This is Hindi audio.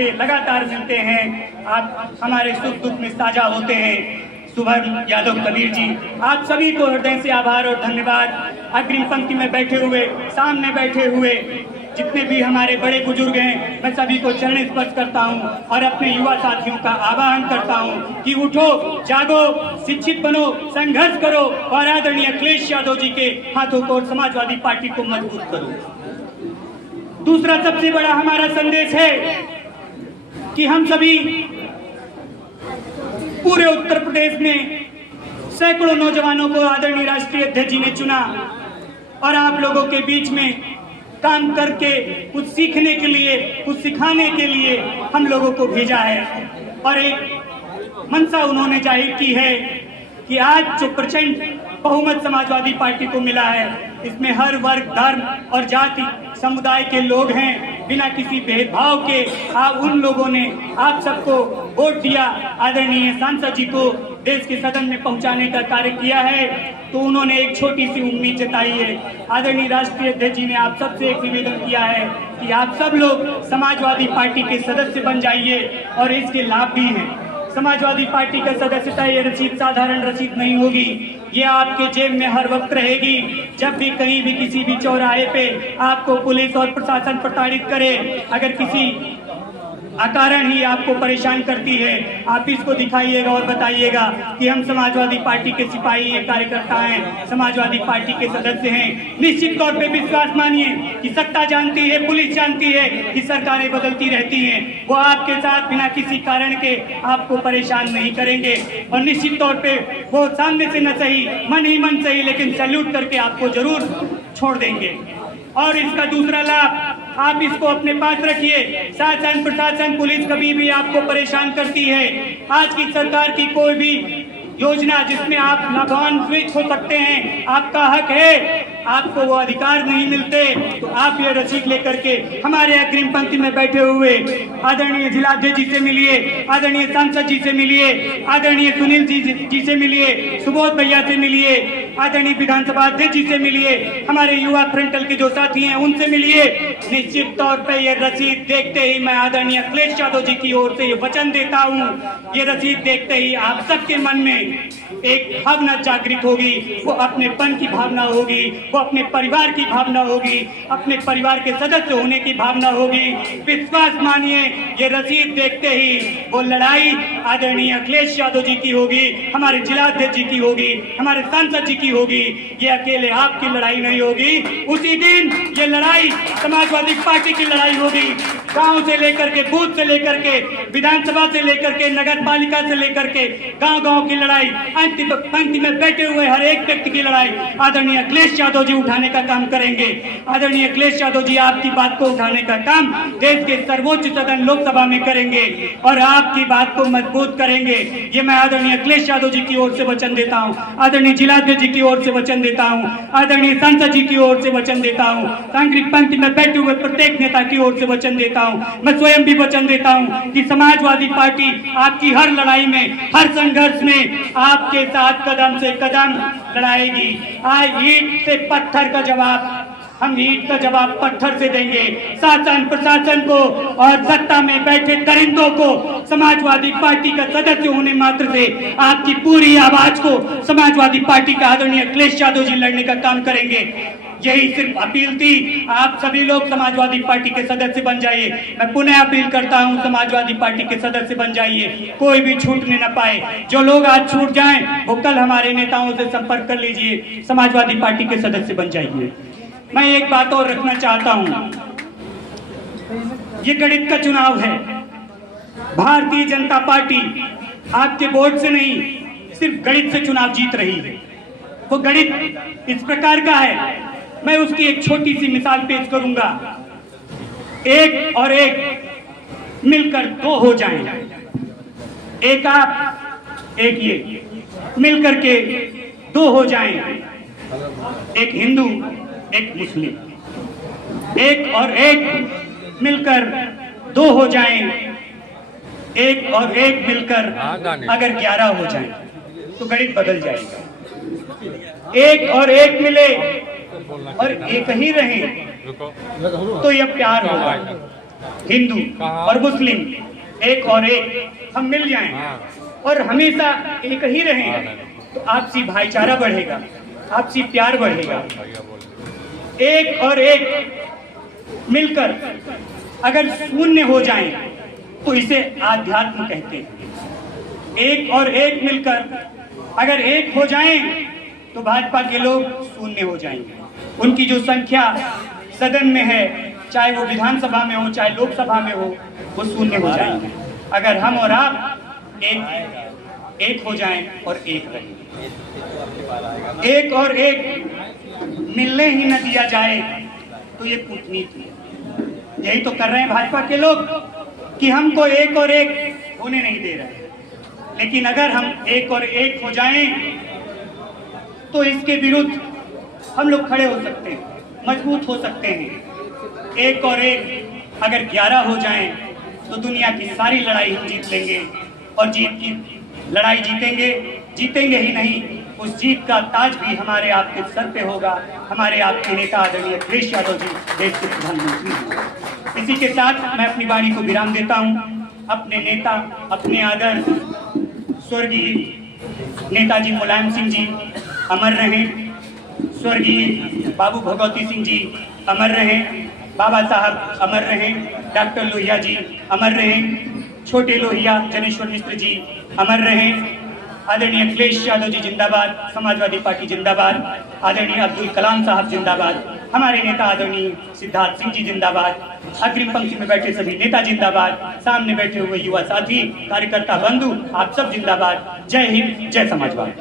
हमसे लगातार मिलते हैं, आप हमारे सुख दुख में साझा होते हैं। शुभम यादव कबीर जी, आप सभी को हृदय से आभार और धन्यवाद। अग्रिम पंक्ति में बैठे हुए, सामने बैठे हुए जितने भी हमारे बड़े बुजुर्ग हैं, मैं सभी को चरण स्पर्श करता हूं और अपने युवा साथियों का आह्वान करता हूं कि उठो, जागो, शिक्षित बनो, संघर्ष करो और आदरणीय अखिलेश यादव जी के हाथों को और समाजवादी पार्टी को मजबूत करो। दूसरा सबसे बड़ा हमारा संदेश है कि हम सभी पूरे उत्तर प्रदेश में सैकड़ों नौजवानों को आदरणीय राष्ट्रीय अध्यक्ष जी ने चुना और आप लोगों के बीच में काम करके कुछ सीखने के लिए, कुछ सिखाने के लिए हम लोगों को भेजा है। और एक मंशा उन्होंने जाहिर की है कि आज जो प्रचंड बहुमत समाजवादी पार्टी को मिला है, इसमें हर वर्ग, धर्म और जाति समुदाय के लोग हैं। बिना किसी भेदभाव के आप उन लोगों ने आप सबको वोट दिया, आदरणीय सांसद जी को देश के सदन में पहुंचाने का कार्य किया है। तो उन्होंने एक छोटी सी उम्मीद जताई है। आदरणीय राष्ट्रीय अध्यक्ष जी ने आप सबसे एक निवेदन किया है कि आप सब लोग समाजवादी पार्टी के सदस्य बन जाइए और इसके लाभ भी हैं। समाजवादी पार्टी का सदस्यता ये रसीद साधारण रसीद नहीं होगी, ये आपके जेब में हर वक्त रहेगी। जब भी कहीं भी किसी भी चौराहे पे आपको पुलिस और प्रशासन प्रताड़ित करे, अगर किसी अकारण ही आपको परेशान करती है, आप इसको दिखाइएगा और बताइएगा कि हम समाजवादी पार्टी के सिपाही हैं, कार्यकर्ता हैं, समाजवादी पार्टी के सदस्य हैं। निश्चित तौर पे विश्वास मानिए कि सत्ता जानती है, पुलिस जानती है कि सरकारें बदलती रहती हैं, वो आपके साथ बिना किसी कारण के आपको परेशान नहीं करेंगे और निश्चित तौर पे वो सामने से न सही, मन ही मन सही, लेकिन सैल्यूट करके आपको जरूर छोड़ देंगे। और इसका दूसरा लाभ, आप इसको अपने पास रखिए। शासन, प्रशासन, पुलिस कभी भी आपको परेशान करती है, आज की सरकार की कोई भी योजना जिसमें आप लाभान्वित हो सकते हैं, आपका हक है, आपको वो अधिकार नहीं मिलते, तो आप ये रसीद लेकर के हमारे अग्रिम पंक्ति में बैठे हुए आदरणीय जिलाध्यक्ष जी से मिलिए, आदरणीय सांसद जी से मिलिए, आदरणीय सुनील जी से मिलिए, सुबोध भैया से मिलिए, आदरणीय विधानसभा अध्यक्ष जी से मिलिए, हमारे युवा फ्रंटल के जो साथी हैं उनसे मिलिए। निश्चित तौर पे ये रसीद देखते ही मैं आदरणीय अखिलेश यादव जी की ओर से ये वचन देता हूँ, ये रसीद देखते ही आप सबके मन में एक भावना जागृत होगी, वो अपनेपन की भावना होगी, वो अपने परिवार की भावना होगी, अपने परिवार के सदस्य होने की भावना होगी। विश्वास मानिए, ये रसीद देखते ही वो लड़ाई आदरणीय अखिलेश यादव जी की होगी, हमारे जिलाध्यक्ष जी की होगी, हमारे सांसद जी की होगी। ये अकेले आपकी लड़ाई नहीं होगी, उसी दिन ये लड़ाई समाजवादी पार्टी की लड़ाई होगी। गांव से लेकर के, बूथ से लेकर के, विधानसभा से लेकर के, नगर पालिका से लेकर के गांव-गांव की लड़ाई, अंतिम पंक्ति में बैठे हुए हर एक व्यक्ति की लड़ाई आदरणीय अखिलेश यादव जी उठाने का काम करेंगे। आदरणीय अखिलेश यादव जी आपकी बात को उठाने का काम देश के सर्वोच्च सदन लोकसभा में करेंगे और आपकी बात को मजबूत करेंगे। ये मैं आदरणीय अखिलेश यादव जी की ओर से वचन देता हूँ, आदरणीय जिलाध्यक्ष जी की ओर से वचन देता हूँ, आदरणीय सांसद जी की ओर से वचन देता हूँ, सांग्रिक पंक्ति में बैठे हुए प्रत्येक नेता की ओर से वचन देता हूँ। मैं स्वयं भी वचन देता हूँ कि समाजवादी पार्टी आपकी हर लड़ाई में, हर संघर्ष में आपके साथ कदम से कदम लड़ाएगी। आज ईंट से पत्थर का जवाब हम ईंट का जवाब पत्थर से देंगे। शासन प्रशासन को और सत्ता में बैठे दरिंदों को समाजवादी पार्टी का सदस्य होने मात्र से आपकी पूरी आवाज को समाजवादी पार्टी का आदरणीय अखिलेश यादव जी लड़ने का काम करेंगे। यही सिर्फ अपील थी, आप सभी लोग समाजवादी पार्टी के सदस्य बन जाइए। मैं पुनः अपील करता हूं, समाजवादी पार्टी के सदस्य बन जाइए, कोई भी छूटने न पाए। जो लोग आज छूट जाएं वो कल हमारे नेताओं से संपर्क कर लीजिए, समाजवादी पार्टी के सदस्य बन जाइए। मैं एक बात और रखना चाहता हूं, ये गणित का चुनाव है। भारतीय जनता पार्टी आपके वोट से नहीं, सिर्फ गणित से चुनाव जीत रही है। वो गणित इस प्रकार का है, मैं उसकी एक छोटी सी मिसाल पेश करूंगा। एक और एक मिलकर दो हो जाएं, एक आप एक ये मिलकर के दो हो जाएं, एक हिंदू एक मुस्लिम। एक और एक मिलकर दो हो जाएं, एक और एक मिलकर अगर 11 हो जाएं तो गणित बदल जाएगा। एक और एक मिले और एक ही रहे तो यह प्यार होगा। हिंदू और मुस्लिम एक और एक हम मिल जाएं और हमेशा एक ही रहें तो आपसी भाईचारा बढ़ेगा, आपसी प्यार बढ़ेगा। एक और एक मिलकर अगर शून्य हो जाएं तो इसे आध्यात्म कहते हैं। एक और एक मिलकर अगर एक हो जाएं तो भाजपा के लोग शून्य हो जाएंगे। उनकी जो संख्या सदन में है, चाहे वो विधानसभा में हो चाहे लोकसभा में हो, वो शून्य हो जाएंगे। अगर हम और आप एक हो जाएं और एक रहें, एक और एक मिलने ही न दिया जाए तो ये कूटनीति है। यही तो कर रहे हैं भाजपा के लोग कि हमको एक और एक होने नहीं दे रहे। लेकिन अगर हम एक और एक हो जाएं तो इसके विरुद्ध हम लोग खड़े हो सकते हैं, मजबूत हो सकते हैं। एक और एक अगर 11 हो जाएं तो दुनिया की सारी लड़ाई हम जीत लेंगे और जीत की लड़ाई जीतेंगे ही नहीं, उस जीत का ताज भी हमारे आपके सर पे होगा। हमारे आपके नेता आदरणीय अखिलेश यादव जी देश के प्रधानमंत्री। इसी के साथ मैं अपनी वाणी को विराम देता हूं। अपने नेता, अपने आदर स्वर्गीय नेताजी मुलायम सिंह जी अमर रहें, स्वर्गीय बाबू भगवती सिंह जी अमर रहें, बाबा साहब अमर रहें, डॉक्टर लोहिया जी अमर रहें, छोटे लोहिया जनेश्वर मिश्र जी अमर रहें, आदरणीय अखिलेश यादव जी जिंदाबाद, समाजवादी पार्टी जिंदाबाद, आदरणीय अब्दुल कलाम साहब जिंदाबाद, हमारे नेता आदरणीय सिद्धार्थ सिंह जी जिंदाबाद, अग्रिम पंक्ति में बैठे सभी नेता जिंदाबाद, सामने बैठे हुए युवा साथी, कार्यकर्ता बंधु, आप सब जिंदाबाद। जय हिंद, जय समाजवाद।